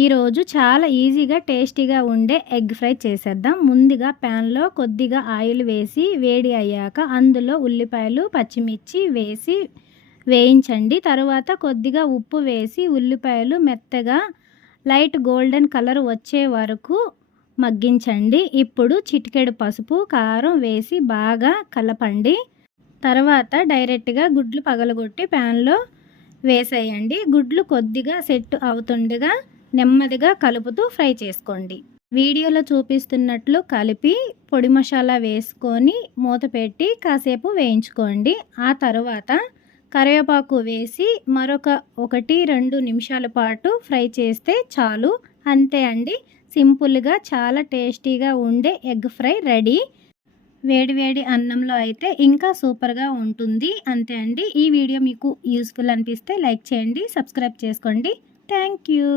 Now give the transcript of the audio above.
ఈరోజు చాలా ఈజీగా టేస్టీగా ఉండే ఎగ్ ఫ్రై చేసేద్దాం. ముందుగా ప్యాన్లో కొద్దిగా ఆయిల్ వేసి వేడి అయ్యాక అందులో ఉల్లిపాయలు పచ్చిమిర్చి వేసి వేయించండి. తరువాత కొద్దిగా ఉప్పు వేసి ఉల్లిపాయలు మెత్తగా లైట్ గోల్డెన్ కలర్ వచ్చే వరకు మగ్గించండి. ఇప్పుడు చిటికెడు పసుపు కారం వేసి బాగా కలపండి. తర్వాత డైరెక్ట్గా గుడ్లు పగలగొట్టి ప్యాన్లో వేసేయండి. గుడ్లు కొద్దిగా సెట్ అవుతుండగా నెమ్మదిగా కలుపుతూ ఫ్రై చేసుకోండి. వీడియోలో చూపిస్తున్నట్లు కలిపి పొడి మసాలా వేసుకొని మూత పెట్టి కాసేపు వేయించుకోండి. ఆ తర్వాత కరివేపాకు వేసి మరొక 1-2 నిమిషాల పాటు ఫ్రై చేస్తే చాలు. అంతే అండి, సింపుల్గా చాలా టేస్టీగా ఉండే ఎగ్ ఫ్రై రెడీ. వేడివేడి అన్నంలో అయితే ఇంకా సూపర్గా ఉంటుంది. అంతే అండి. ఈ వీడియో మీకు యూస్ఫుల్ అనిపిస్తే లైక్ చేయండి, సబ్స్క్రైబ్ చేసుకోండి. Thank you.